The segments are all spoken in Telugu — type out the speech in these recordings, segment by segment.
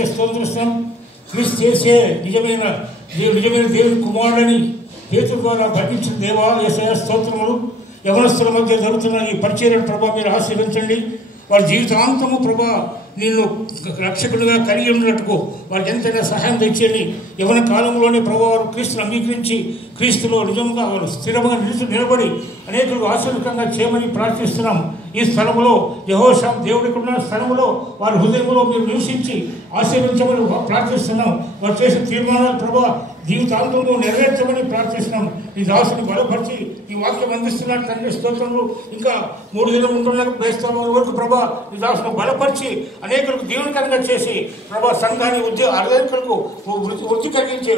స్తోత్రం క్రీస్తు చేసే నిజమైన దేవుని కుమారుడని హేతు ద్వారా భరించిన దేవా యేసయ్య స్తోత్రములు. యవనస్తుల మధ్య జరుగుతున్న ఈ పరిచర్యను ప్రభా మీరు ఆశీర్వదించండి. వారి జీవితాంతము ప్రభా నిన్ను రక్షకుడిగా కలిగి ఉన్నట్టుకు వారికి ఎంతైనా సహాయం తెచ్చేయండి. యవన కాలంలోనే ప్రభా వారు క్రీస్తును అంగీకరించి క్రీస్తులో నిజంగా వారు స్థిరంగా నిలబడి అనేకులకు ఆశీర్వదంగా చేయమని ప్రార్థిస్తున్నాం. ఈ స్థలంలో యెహోవా దేవుడికున్న స్థలంలో వారి హృదయంలో మీరు నివసించి ఆశీర్వించమని ప్రార్థిస్తున్నాం. వారు చేసిన తీర్మానాలు ప్రభా జీవితాంతంలో నెరవేర్చమని ప్రార్థిస్తున్నాం. ఈ దాసుని బలపరిచి ఈ వాక్యం అందిస్తున్నారు తండ్రి స్తోత్రములు. ఇంకా 3 దినం ఉంటున్న క్రైస్తవ వరకు ప్రభా ఈ దాసును బలపరిచి అనేకులకు దీవెనకరంగా చేసి ప్రభా సంఘాన్ని అనేకులకు వృద్ధి కలిగించి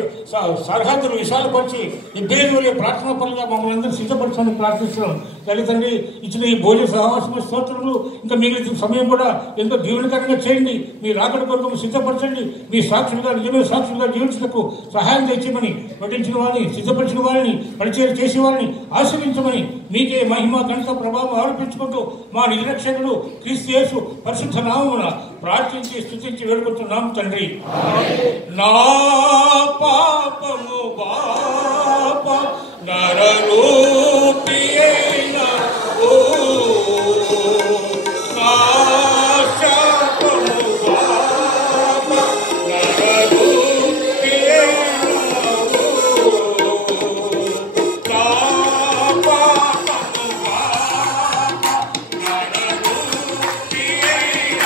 సరిహద్దులు విశాలపరిచి ఇబ్బంది ప్రార్థనా పనులుగా మమ్మల్ని అందరూ సిద్ధపరచమని ప్రార్థిస్తున్నాం. తల్లిదండ్రి ఇచ్చిన ఈ భోజన సహవాసమ స్తోత్రములు ఇంకా మిగిలిన సమయం కూడా ఎంతో దీవెనకరంగా చేయండి. మీ రాకడ కొరకు సిద్ధపరచండి. మీ సాక్షులుగా నిజమైన సాక్షులుగా జీవించడానికి సహాయం తెచ్చమని నటించిన వారిని సిద్ధపరిచిన వారిని పరిచయం చేసే వారిని ఆశ్రయించమని మీకే మహిమ ఘనత ప్రభావం ఆరోపించుకుంటూ మా నిజరక్షకుడు క్రీస్తు యేసు పరిశుద్ధ నామమున ప్రార్థించి స్తుతించి వేడుకుంటున్నాం తండ్రి. నా పాపము బాప నరరూపి అయిన ఓ నా శాపము బాప నరరూపి అయిన ఓ నా పాపము బాప నరరూపి అయిన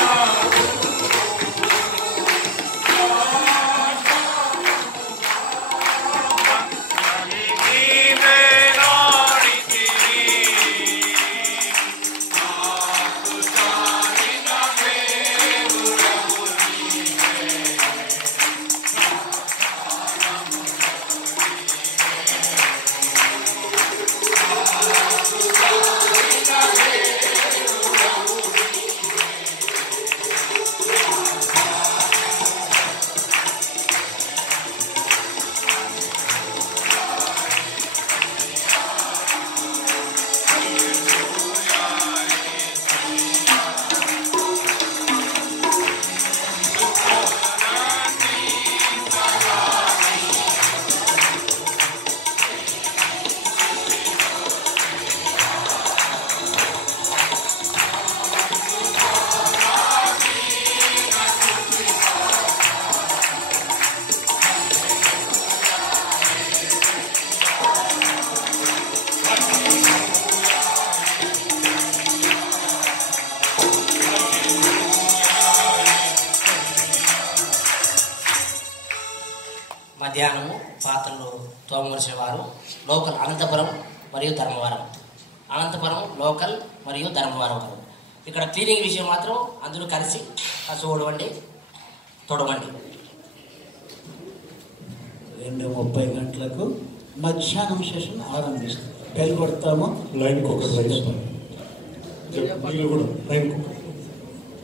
మధ్యాహ్నము పాత్రలు తోమవలసేవారు లోకల్ అనంతపురం మరియు ధర్మవరం, అనంతపురం లోకల్ మరియు ధర్మవరం వారు. ఇక్కడ క్లీనింగ్ విషయం మాత్రం అందరూ కలిసి చూడవండి తొడవండి. 2:30 గంటలకు మధ్యాహ్నం సెషన్ ఆరంభిస్తాం. బెల్ కొడతాము. లైన్ కూడా లైన్